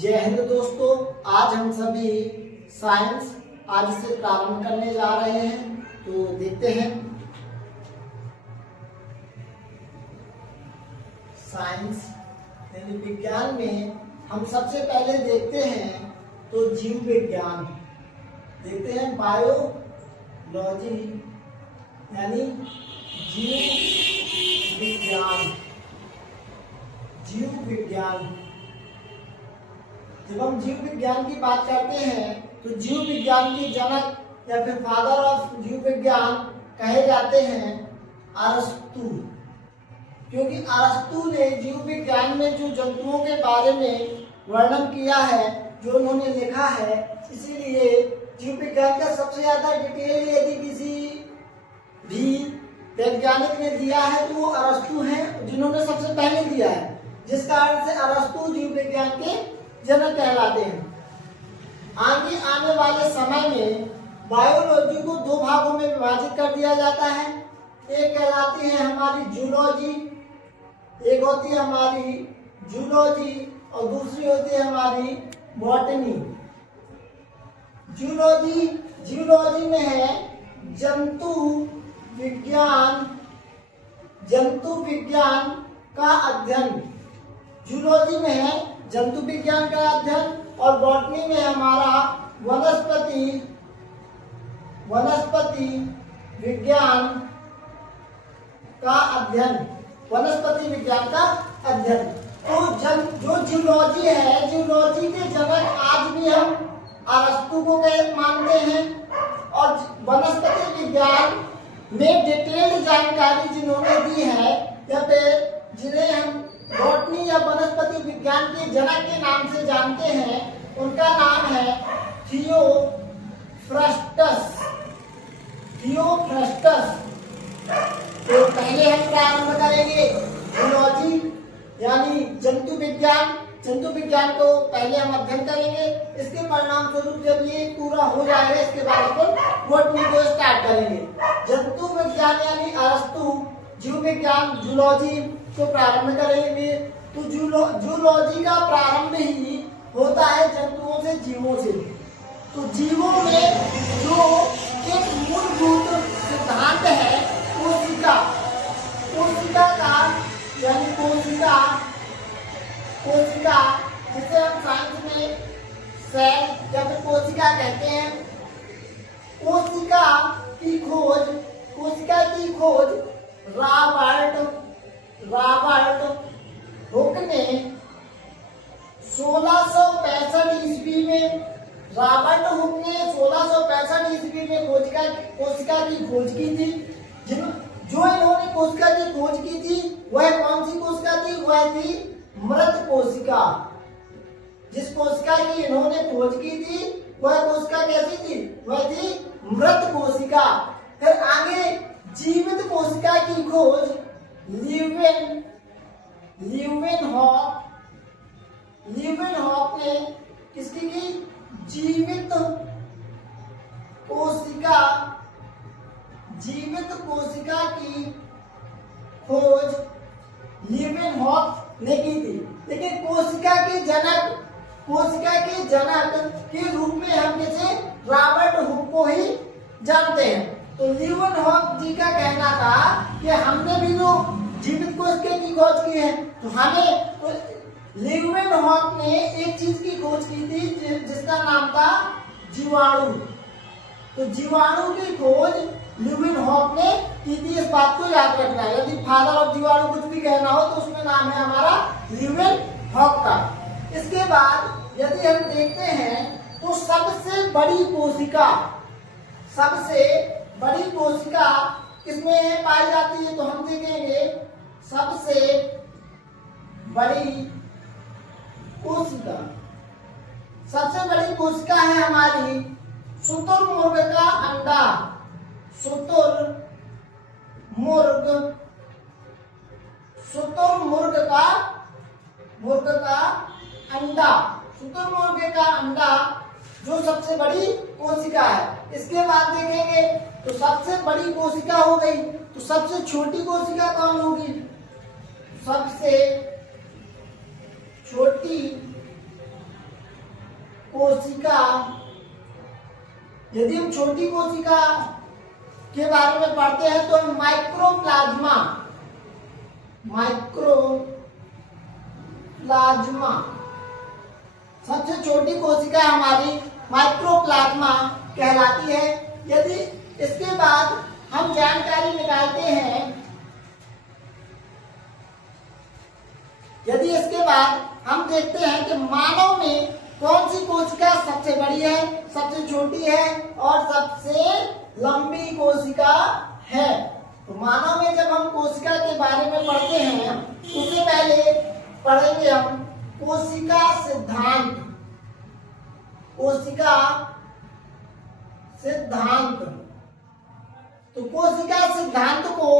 जय हिंद दोस्तों, आज हम सभी साइंस आज से प्रारंभ करने जा रहे हैं। तो देखते हैं साइंस यानी विज्ञान में हम सबसे पहले देखते हैं तो जीव विज्ञान देखते हैं। बायोलॉजी यानी जीव विज्ञान। जीव विज्ञान, जब हम जीव विज्ञान की बात करते हैं तो जीव विज्ञान के जनक या फिर फादर ऑफ जीव विज्ञान कहे जाते हैं अरस्तु, क्योंकि अरस्तु ने जीव विज्ञान में जो जंतुओं के बारे में वर्णन किया है, जो उन्होंने लिखा है, इसीलिए जीव विज्ञान का सबसे ज्यादा डिटेल यदि किसी भी वैज्ञानिक ने दिया है तो वो अरस्तु हैं, जिन्होंने सबसे पहले दिया है, जिस कारण से अरस्तु जीव विज्ञान के जनक कहलाते हैं। आगे आने वाले समय में बायोलॉजी को दो भागों में विभाजित कर दिया जाता है। एक कहलाती है हमारी जूलॉजी, एक होती है हमारी जूलॉजी और दूसरी होती है हमारी बॉटनी। जूलॉजी में है जंतु विज्ञान का अध्ययन। जूलॉजी में है जंतु विज्ञान का अध्ययन और बॉटनी में हमारा वनस्पति विज्ञान का अध्ययन। तो जो जूलॉजी है, जूलॉजी के जनक आज भी हम अरस्तु को मानते हैं, और वनस्पति विज्ञान में डिटेल्ड जानकारी जिन्होंने दी है या फिर जिन्हें हम बॉटनी या वनस्पति विज्ञान के जनक के नाम से जानते हैं, उनका नाम है थियोफ्रस्टस। तो पहले हम प्रारंभ करेंगे जूलॉजी यानी जंतु विज्ञान को पहले हम अध्ययन करेंगे। इसके परिणाम स्वरूप जब ये पूरा हो जाएगा, इसके बाद अपन बॉटनी को स्टार्ट करेंगे। जंतु विज्ञान यानी अरस्तु, जीव विज्ञान जूलॉजी को प्रारंभ करेंगे। तो जूलॉजी का प्रारंभ ही होता है जंतुओं से, जीवों से। तो जीवों में जो एक मूलभूत सिद्धांत है कोशिका का यानी कोशिका जिसे हम साइंस में सेल या फिर कोशिका कहते हैं। कोशिका की खोज रॉबर्ट हुक ने 1665 ईस्वी में कोशिका की खोज की थी। जो इन्होंने कोशिका की खोज की थी वह कौन सी कोशिका थी? वह थी मृत कोशिका। जिस कोशिका की इन्होंने खोज की थी वह कोशिका कैसी थी? वह थी मृत कोशिका। फिर आगे जीवित कोशिका की खोज ल्यूवेनहॉक ने किसकी की? जीवित कोशिका की खोज ल्यूवेनहॉक ने की थी। लेकिन कोशिका के जनक के रूप में हम जैसे रॉबर्ट हुक को ही जानते हैं। तो ल्यूवेनहॉक जी का कहना था कि हमने भी जो जीवित कोशिका की खोज की है, तो ल्यूवेनहॉक ने एक चीज की खोज की थी जिसका नाम था जीवाणु। तो जीवाणु की खोज ल्यूवेनहॉक ने की थी। इस बात को याद रखना है, यदि फादर ऑफ जीवाणु कुछ भी कहना हो तो उसमें नाम है हमारा ल्यूवेनहॉक का। इसके बाद यदि हम देखते हैं तो सबसे बड़ी कोशिका किसमें पाई जाती है? तो हम देखेंगे सबसे बड़ी कोशिका है हमारी शुतुरमुर्ग का अंडा। शुतुरमुर्ग का अंडा जो सबसे बड़ी कोशिका है। इसके बाद देखेंगे तो सबसे बड़ी कोशिका हो गई, तो सबसे छोटी कोशिका कौन होगी? सबसे छोटी कोशिका, यदि हम छोटी कोशिका के बारे में पढ़ते हैं तो माइक्रोप्लाज्मा, माइक्रोप्लाज्मा सबसे छोटी कोशिका हमारी माइक्रोप्लाज्मा कहलाती है। यदि इसके बाद हम जानकारी निकालते हैं, यदि इसके बाद हम देखते हैं कि मानव में कौन सी कोशिका सबसे बड़ी है, सबसे छोटी है और सबसे लंबी कोशिका है। तो मानव में जब हम कोशिका के बारे में पढ़ते हैं उससे पहले पढ़ेंगे हम कोशिका सिद्धांत। कोशिका सिद्धांत, तो कोशिका सिद्धांत को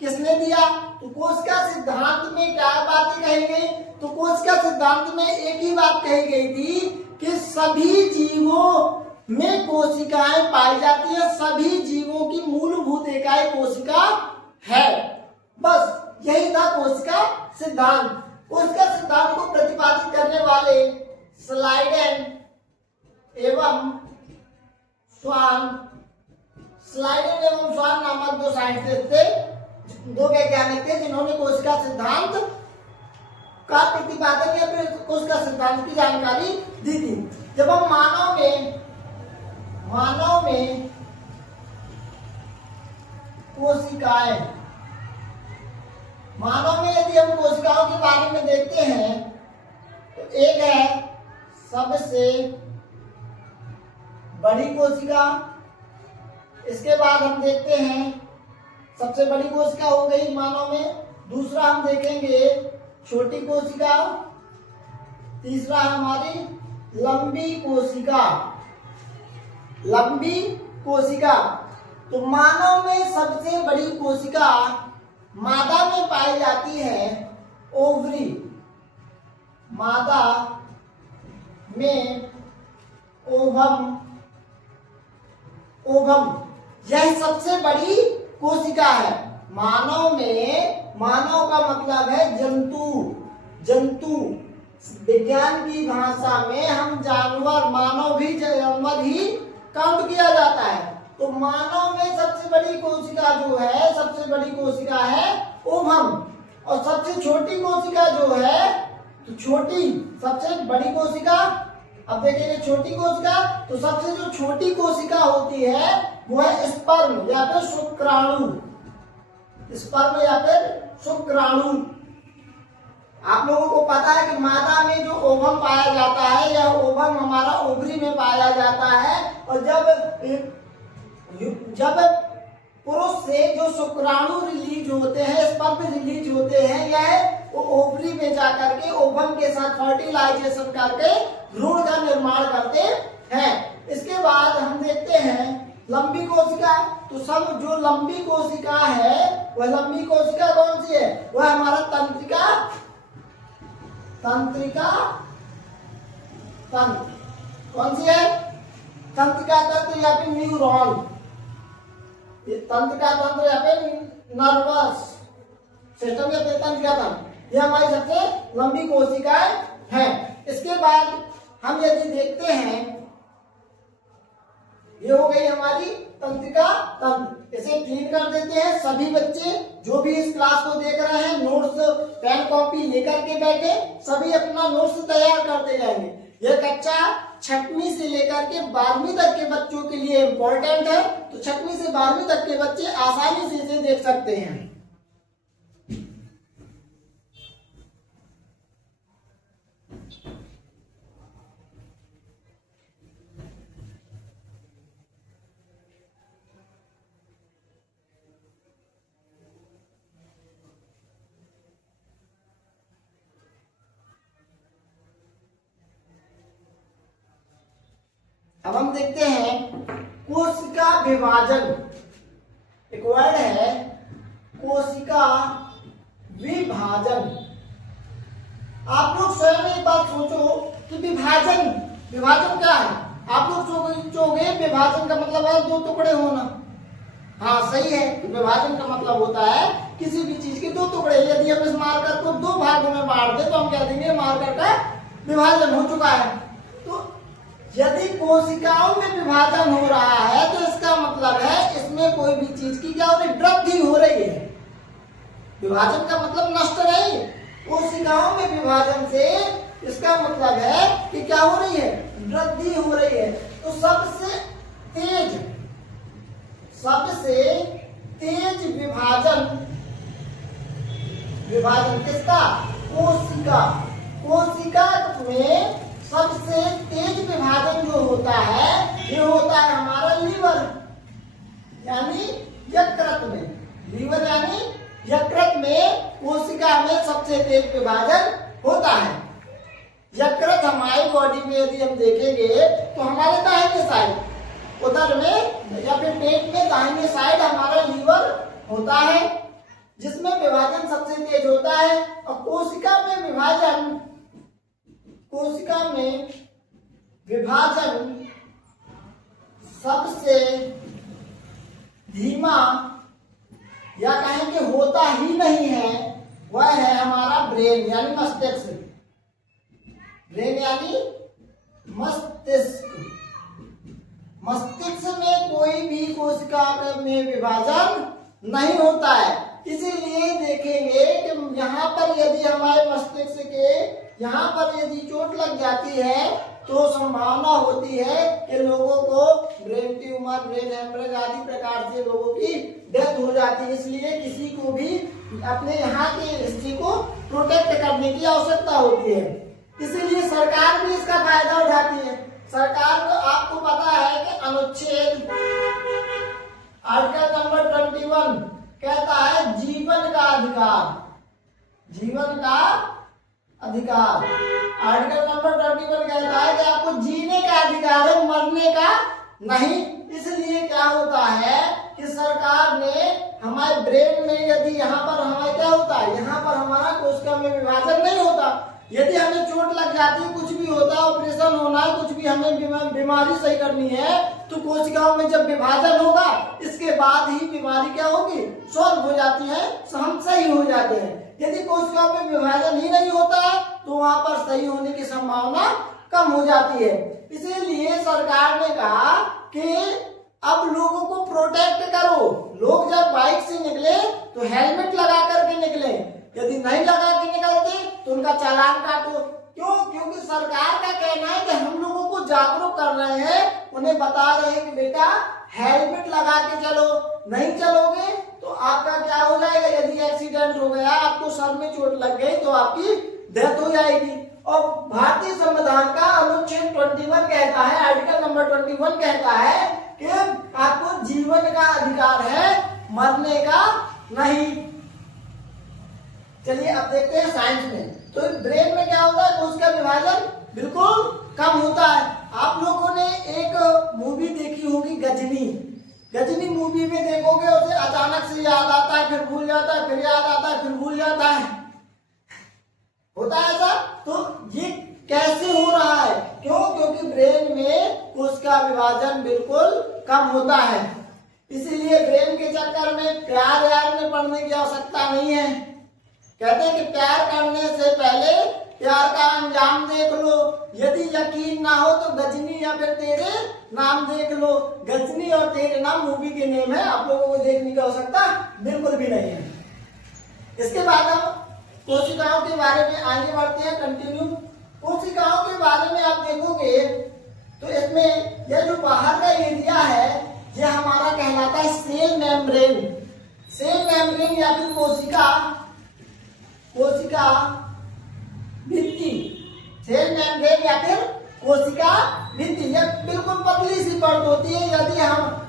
किसने दिया? तो कोशिका सिद्धांत में क्या बातें कही गई? तो कोशिका सिद्धांत में एक ही बात कही गई थी कि सभी जीवों में कोशिकाएं पाई जाती है, सभी जीवों की मूलभूत इकाई कोशिका है। बस यही था कोशिका सिद्धांत। कोशिका सिद्धांत को प्रतिपादित करने वाले स्लाइडेन एवं स्वान, स्लाइडेन एवं स्वान नामक दो साइंटिस्ट थे, दो वैज्ञानिक थे जिन्होंने कोशिका सिद्धांत का प्रतिपादन या फिर कोशिका सिद्धांत की जानकारी दी थी। जब हम मानव में कोशिकाएं, मानव में यदि हम कोशिकाओं के बारे में देखते हैं तो एक है सबसे बड़ी कोशिका, इसके बाद हम देखते हैं सबसे बड़ी कोशिका हो गई मानव में, दूसरा हम देखेंगे छोटी कोशिका, तीसरा हमारी लंबी कोशिका। लंबी कोशिका, तो मानव में सबसे बड़ी कोशिका मादा में पाई जाती है, ओवरी, मादा में ओवम, ओवम यह सबसे बड़ी कोशिका है। मानव में, मानव का मतलब है जंतु, जंतु विज्ञान की भाषा में हम जानवर, मानव भी जानवर ही काउंट किया जाता है। तो मानव में सबसे बड़ी कोशिका जो है, सबसे बड़ी कोशिका है ओवम, और सबसे छोटी कोशिका जो है, तो छोटी, सबसे बड़ी कोशिका, अब देखेंगे छोटी कोशिका, तो सबसे जो छोटी कोशिका होती है वो है स्पर्म या फिर शुक्राणु, स्पर्म या फिर शुक्राणु। आप लोगों को पता है कि मादा में जो ओवम पाया जाता है, यह ओवम हमारा ओवरी में पाया जाता है, और जब पुरुष से जो शुक्राणु रिलीज होते हैं, स्पर्म रिलीज होते हैं, यह वो ओवरी में जाकर के ओवम के साथ फर्टिलाइजेशन करके भ्रूण का निर्माण करते हैं। इसके बाद हम देखते हैं लंबी कोशिका, तो सब जो लंबी कोशिका है, वह लंबी कोशिका कौन सी है? वह हमारा तंत्रिका, तंत्रिका तंत्र, कौन सी है? तंत्रिका तंत्र या फिर न्यूरॉन, तंत्रिका तंत्र या फिर नर्वस सिस्टम या फिर तंत्रिका तंत्र, यह हमारी सबसे लंबी कोशिकाएं हैं। इसके बाद हम यदि देखते हैं, ये हो गई हमारी तंत्रिका तंत्र, इसे क्लीन कर देते हैं। सभी बच्चे जो भी इस क्लास को देख रहे हैं, नोट्स पेन कॉपी लेकर के बैठे, सभी अपना नोट्स तैयार करते जाएंगे। यह कक्षा 6वीं से लेकर के 12वीं तक के बच्चों के लिए इम्पोर्टेंट है, तो 6वीं से 12वीं तक के बच्चे आसानी से इसे देख सकते हैं। अब हम देखते हैं कोशिका विभाजन, एक वर्ड है कोशिका विभाजन। आप लोग स्वयं एक बात सोचो कि विभाजन, विभाजन क्या है? आप लोग सोचोगे विभाजन का मतलब है दो टुकड़े होना। हाँ सही है, विभाजन का मतलब होता है किसी भी चीज के दो टुकड़े। यदि हम इस मार्कर को दो भागों में बांट दे तो हम कह देंगे मार्कर का विभाजन हो चुका है। तो यदि कोशिकाओं में विभाजन हो रहा है तो इसका मतलब है इसमें कोई भी चीज की क्या हो रही, वृद्धि हो रही है। विभाजन का मतलब नष्ट नहीं, कोशिकाओं में विभाजन से इसका मतलब है कि क्या हो रही है, वृद्धि हो रही है। तो सबसे तेज विभाजन किसका, कोशिका में सबसे तेज विभाजन जो होता है ये होता है हमारा लीवर यानी यकृत में। लीवर यानी यकृत में कोशिका में सबसे तेज विभाजन होता है। यकृत हमारी बॉडी में यदि हम देखेंगे तो हमारे दाहिने साइड उधर में या फिर पेट में दाहिने साइड हमारा लीवर होता है जिसमें विभाजन सबसे तेज होता है। और कोशिका में विभाजन सबसे धीमा या कहें कि होता ही नहीं है, वह है हमारा ब्रेन यानी मस्तिष्क। ब्रेन यानी मस्तिष्क में कोई भी कोशिका में विभाजन नहीं होता है। इसीलिए देखेंगे कि यहाँ पर यदि हमारे मस्तिष्क के यहाँ पर यदि चोट लग जाती है तो संभावना होती है कि लोगों को ब्रेन ट्यूमर, ब्रेन हेमरेज आदि प्रकार से लोगों की डेथ हो जाती है। इसलिए किसी को भी अपने यहाँ के हिस्से को प्रोटेक्ट करने की आवश्यकता होती है। इसीलिए सरकार भी इसका फायदा उठाती है। सरकार को आपको पता है कि अनुच्छेद आर्टिकल नंबर 21 कहता है जीवन का अधिकार। आर्टिकल नंबर 21 कहता है कि आपको जीने का अधिकार है, मरने का नहीं। इसलिए क्या होता है कि सरकार ने हमारे ब्रेन में यदि यहाँ पर हमारे क्या होता है, यहाँ पर हमारा कोशिका में विभाजन नहीं होता। यदि हमें चोट लग जाती है, कुछ भी होता है, ऑपरेशन होना है, कुछ भी हमें बीमारी सही करनी है, तो कोशिकाओं में जब विभाजन होगा इसके बाद ही बीमारी क्या होगी, सॉल्व हो जाती है, हम सही हो जाते हैं। यदि कोशिकाओं में विभाजन ही नहीं होता है तो वहां पर सही होने की संभावना कम हो जाती है। इसीलिए सरकार ने कहा कि अब लोगों को प्रोटेक्ट करो। लोग जब बाइक से निकले तो हेलमेट लगा करके निकले, यदि नहीं लगा के निकलते तो उनका चालान काटो। क्यों? क्योंकि सरकार का कहना है कि हम लोगों को जागरूक कर रहे हैं, उन्हें बता रहे हैं कि बेटा हेलमेट लगा के चलो, नहीं चलोगे तो आपका क्या हो जाएगा, यदि एक्सीडेंट हो गया, आपको सर में चोट लग गई तो आपकी डेथ हो जाएगी। और भारतीय संविधान का अनुच्छेद 21 कहता है, आर्टिकल नंबर 21 कहता है कि आपको जीवन का अधिकार है, मरने का नहीं। चलिए अब देखते हैं साइंस में। तो ब्रेन में क्या होता है, कोशिका विभाजन बिल्कुल कम होता है। आप लोगों ने एक मूवी देखी होगी गजनी मूवी में देखोगे उसे अचानक से याद आता है, फिर भूल जाता है, फिर याद आता है, फिर भूल जाता है, होता है ऐसा। तो ये कैसे हो रहा है? क्यों? क्योंकि ब्रेन में कोशिका विभाजन बिल्कुल कम होता है। इसीलिए ब्रेन के चक्कर में प्यार में पड़ने की आवश्यकता नहीं है। कहते हैं कि प्यार करने से पहले प्यार का अंजाम देख लो। यदि यकीन ना हो तो गजनी या फिर तेरे नाम देख लो। गजनी और तेरे नाम मूवी के नेम है, आप लोगों को देखने की आवश्यकता बिल्कुल भी नहीं है। इसके बाद हम कोशिकाओं के बारे में आगे बढ़ते हैं, कंटिन्यू। कोशिकाओं के बारे में आप देखोगे तो इसमें यह जो बाहर का एरिया है यह हमारा कहलाता है सेल मेम्ब्रेन। सेल मेम्ब्रेन या फिर कोशिका भित्ति, सेल मेम्ब्रेन या फिर कोशिका भित्ति, यह बिल्कुल पतली सी परत होती है।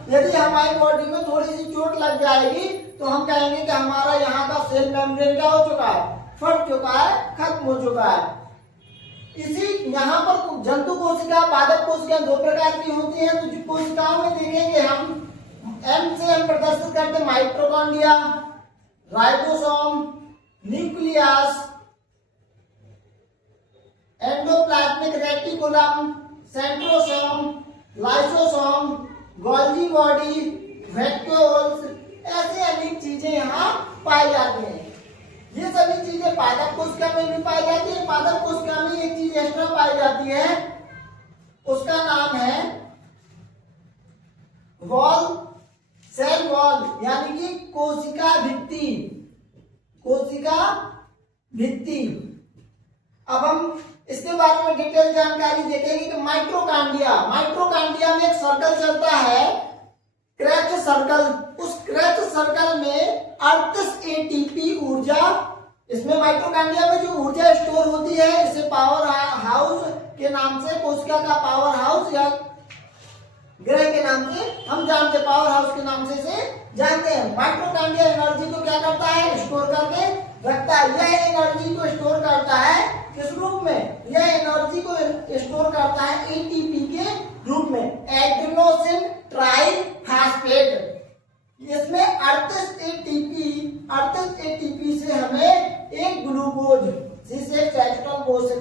यदि हमारी बॉडी में थोड़ी सी चोट लग जाएगी तो हम कहेंगे कि हमारा यहाँ का सेल मेम्ब्रेन क्या हो चुका है, फट चुका है, खत्म हो चुका है। इसी यहाँ पर जंतु कोशिका, पादप कोशिका दो प्रकार की होती है। तो कोशिकाओं में देखेंगे हम एम से हम प्रदर्शित करते हैं mitochondria, ribosome, nucleus, endoplasmic reticulum, centrosome, lysosome, Golgi body, vacuoles, ऐसे अनेक चीजें यहाँ पाई जाती हैं। ये सभी चीजें पादप कोशिका में भी पाई जाती है। पादप कोशिका में एक चीज एक्स्ट्रा पाई जाती है, उसका नाम है वॉल, सेल वॉल, यानी कि कोशिका भित्ति, कोशिका भित्ति। अब हम इसके बारे में डिटेल जानकारी देखेंगे कि माइटोकांड्रिया, माइटोकांड्रिया में एक सर्कल चलता है, क्रेब्स सर्कल। उस क्रेब्स सर्कल में 38 एटीपी ऊर्जा, इसमें माइटोकांड्रिया में जो ऊर्जा स्टोर होती है इसे पावर हाउस के नाम से, कोशिका का पावर हाउस या ग्रह के नाम से हम जानते, पावर हाउस के नाम से इसे जानते हैं। माइटोकांड्रिया एनर्जी को क्या करता है, स्टोर करके रखता है। यह एनर्जी को स्टोर करता है किस रूप में, यह एनर्जी को स्टोर करता है एटीपी के रूप में, एडेनोसिन ट्राइफॉस्फेट। इसमें 38 एटीपी से हमें एक ग्लूकोज,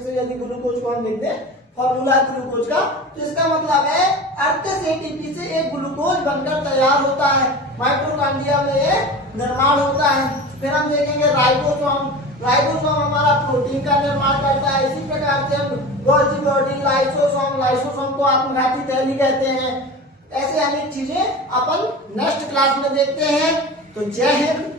यदि ग्लूकोज को हम लिख दें फॉर्मूला ग्लूकोज का, तो इसका मतलब है 38 एटीपी से एक ग्लूकोज बनकर तैयार होता है। माइटोकांड्रिया में ये निर्माण होता है। फिर हम देखेंगे राइबोसोम, राइबोसोम हमारा प्रोटीन का निर्माण करता है। इसी प्रकार से हम गोल्गी बॉडी, लाइसोसोम, लाइसोसोम को आत्मघाती थैली कहते हैं। ऐसे अनेक चीजें अपन नेक्स्ट क्लास में देखते हैं। तो जय हिंद।